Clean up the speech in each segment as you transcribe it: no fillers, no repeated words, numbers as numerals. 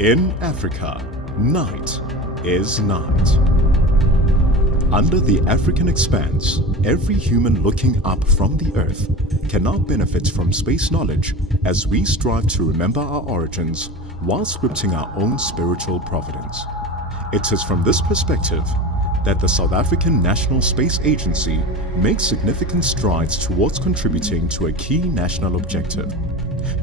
In Africa, night is night. Under the African expanse, every human looking up from the Earth can now benefit from space knowledge as we strive to remember our origins while scripting our own spiritual providence. It is from this perspective that the South African National Space Agency makes significant strides towards contributing to a key national objective,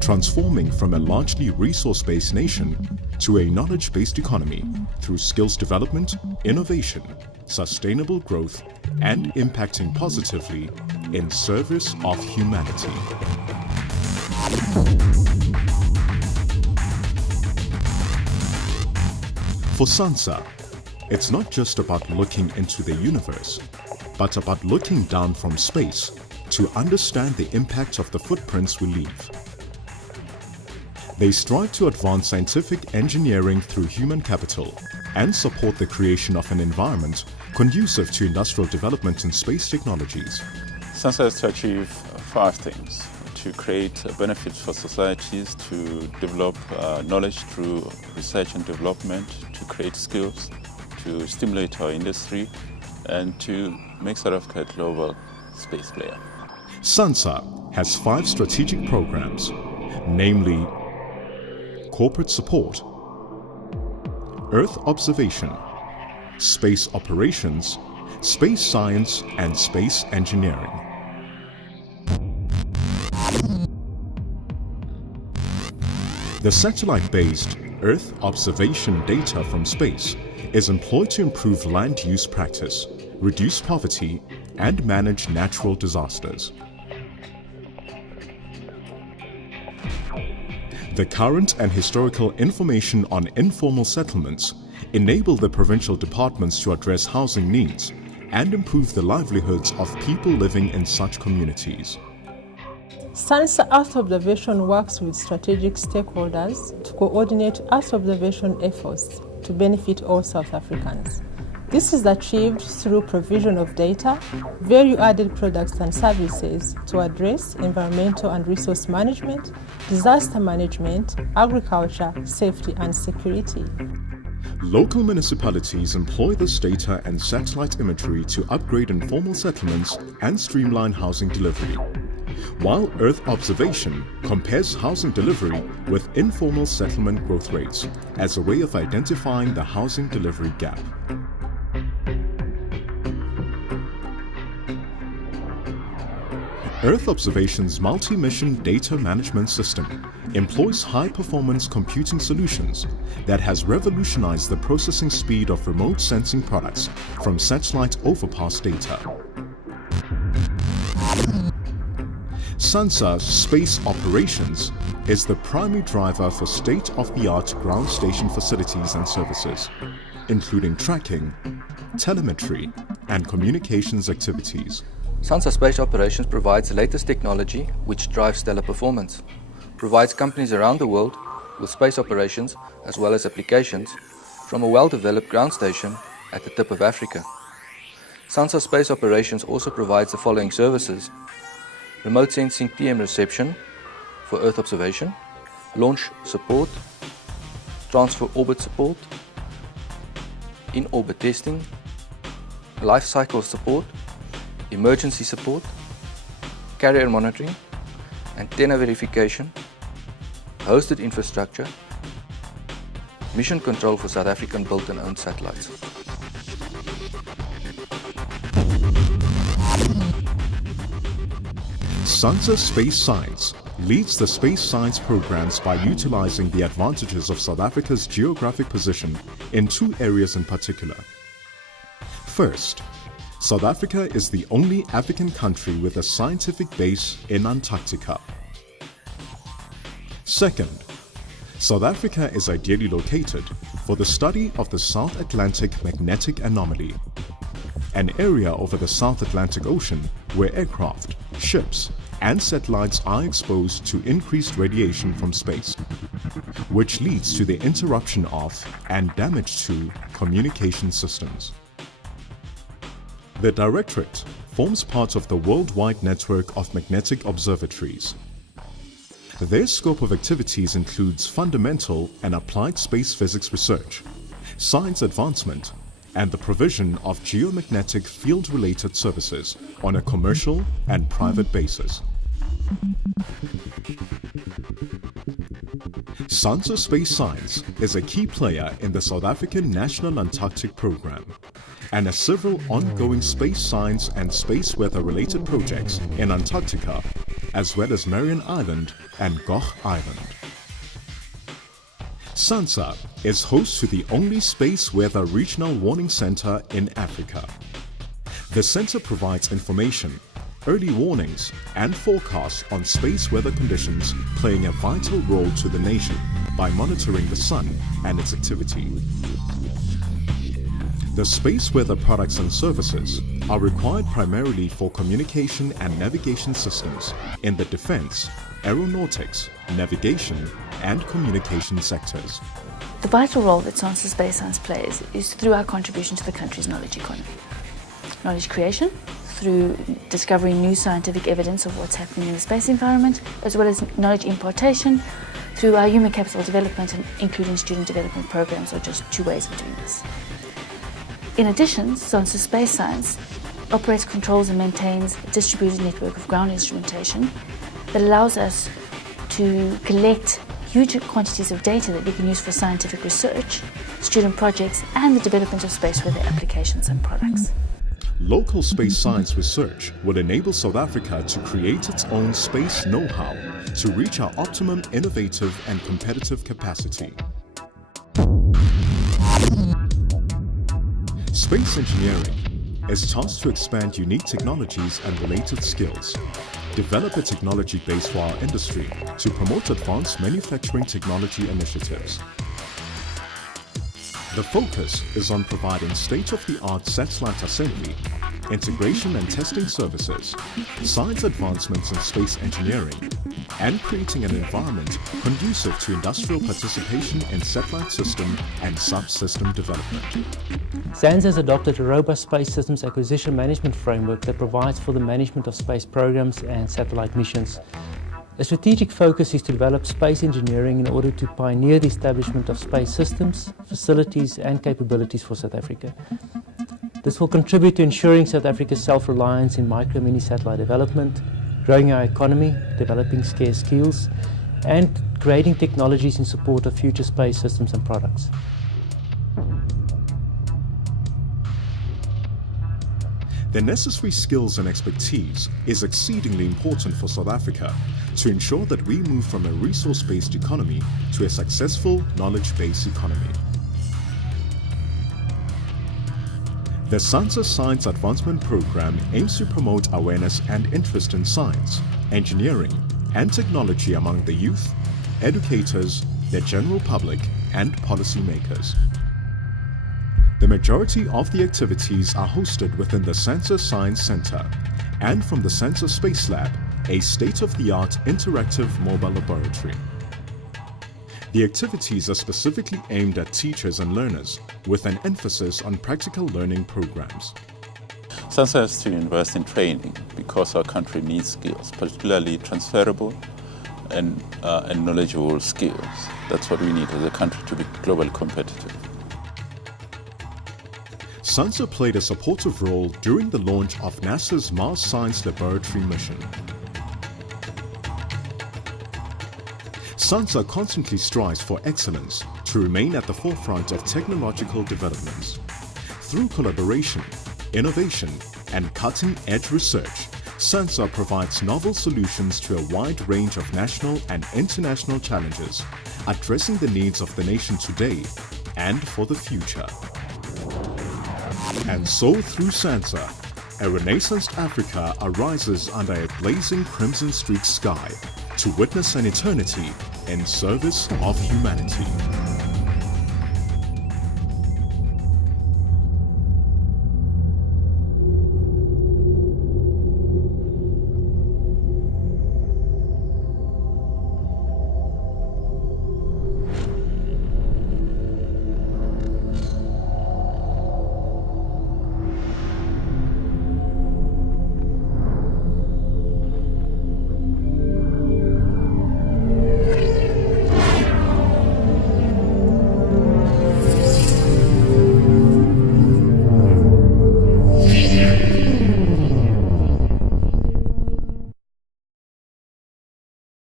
transforming from a largely resource-based nation to a knowledge-based economy through skills development, innovation, sustainable growth, and impacting positively in service of humanity. For Sansa, it's not just about looking into the universe, but about looking down from space to understand the impact of the footprints we leave. They strive to advance scientific engineering through human capital and support the creation of an environment conducive to industrial development in space technologies. Sansa is to achieve 5 things: to create benefits for societies, to develop knowledge through research and development, to create skills, to stimulate our industry, and to make South Africa a global space player. Sansa has 5 strategic programs, namely corporate support, Earth observation, space operations, space science, and space engineering. The satellite-based Earth observation data from space is employed to improve land use practice, reduce poverty, and manage natural disasters. The current and historical information on informal settlements enable the provincial departments to address housing needs and improve the livelihoods of people living in such communities. Sansa Earth Observation works with strategic stakeholders to coordinate Earth observation efforts to benefit all South Africans. This is achieved through provision of data, value-added products and services to address environmental and resource management, disaster management, agriculture, safety and security. Local municipalities employ this data and satellite imagery to upgrade informal settlements and streamline housing delivery, while Earth observation compares housing delivery with informal settlement growth rates as a way of identifying the housing delivery gap. Earth Observation's multi-mission data management system employs high-performance computing solutions that has revolutionized the processing speed of remote sensing products from satellite overpass data. Sansa's space operations is the primary driver for state-of-the-art ground station facilities and services, including tracking, telemetry, and communications activities. Sansa Space Operations provides the latest technology which drives stellar performance, provides companies around the world with space operations as well as applications from a well-developed ground station at the tip of Africa. Sansa Space Operations also provides the following services: remote sensing TM reception for Earth observation, launch support, transfer orbit support, in-orbit testing, life cycle support, emergency support, carrier monitoring, antenna verification, hosted infrastructure, mission control for South African built and owned satellites. Sansa Space Science leads the space science programs by utilizing the advantages of South Africa's geographic position in 2 areas in particular. First, South Africa is the only African country with a scientific base in Antarctica. Second, South Africa is ideally located for the study of the South Atlantic Magnetic Anomaly, an area over the South Atlantic Ocean where aircraft, ships, and satellites are exposed to increased radiation from space, which leads to the interruption of and damage to communication systems. The Directorate forms part of the worldwide network of magnetic observatories. Their scope of activities includes fundamental and applied space physics research, science advancement, and the provision of geomagnetic field-related services on a commercial and private basis. Sansa Space Science is a key player in the South African National Antarctic Program and has several ongoing space science and space weather-related projects in Antarctica, as well as Marion Island and Gough Island. Sansa is host to the only Space Weather Regional Warning Center in Africa. The center provides information, early warnings, and forecasts on space weather conditions, playing a vital role to the nation by monitoring the sun and its activity. The space weather products and services are required primarily for communication and navigation systems in the defense, aeronautics, navigation, and communication sectors. The vital role that Sansa Space Science plays is through our contribution to the country's knowledge economy. Knowledge creation, through discovering new scientific evidence of what's happening in the space environment, as well as knowledge impartation through our human capital development, and including student development programs, are just two ways of doing this. In addition, Sansa Space Science operates, controls and maintains a distributed network of ground instrumentation that allows us to collect huge quantities of data that we can use for scientific research, student projects, and the development of space weather applications and products. Local space science research will enable South Africa to create its own space know-how to reach our optimum innovative and competitive capacity. Space engineering is tasked to expand unique technologies and related skills, develop a technology base for our industry to promote advanced manufacturing technology initiatives. The focus is on providing state-of-the-art satellite assembly, integration and testing services, science advancements in space engineering, and creating an environment conducive to industrial participation in satellite system and subsystem development. SANS has adopted a robust space systems acquisition management framework that provides for the management of space programs and satellite missions. A strategic focus is to develop space engineering in order to pioneer the establishment of space systems, facilities and capabilities for South Africa. This will contribute to ensuring South Africa's self-reliance in micro-mini satellite development, growing our economy, developing scarce skills, and creating technologies in support of future space systems and products. The necessary skills and expertise is exceedingly important for South Africa to ensure that we move from a resource-based economy to a successful knowledge-based economy. The Sansa Science Advancement Program aims to promote awareness and interest in science, engineering, and technology among the youth, educators, the general public, and policymakers. The majority of the activities are hosted within the Sansa Science Center and from the Sansa Space Lab, a state-of-the-art interactive mobile laboratory. The activities are specifically aimed at teachers and learners with an emphasis on practical learning programs. Sansa has to invest in training because our country needs skills, particularly transferable and knowledgeable skills. That's what we need as a country to be globally competitive. Sansa played a supportive role during the launch of NASA's Mars Science Laboratory mission. Sansa constantly strives for excellence to remain at the forefront of technological developments. Through collaboration, innovation, and cutting-edge research, Sansa provides novel solutions to a wide range of national and international challenges, addressing the needs of the nation today and for the future. And so through Sansa, a renaissanced Africa arises under a blazing crimson streaked sky to witness an eternity in service of humanity.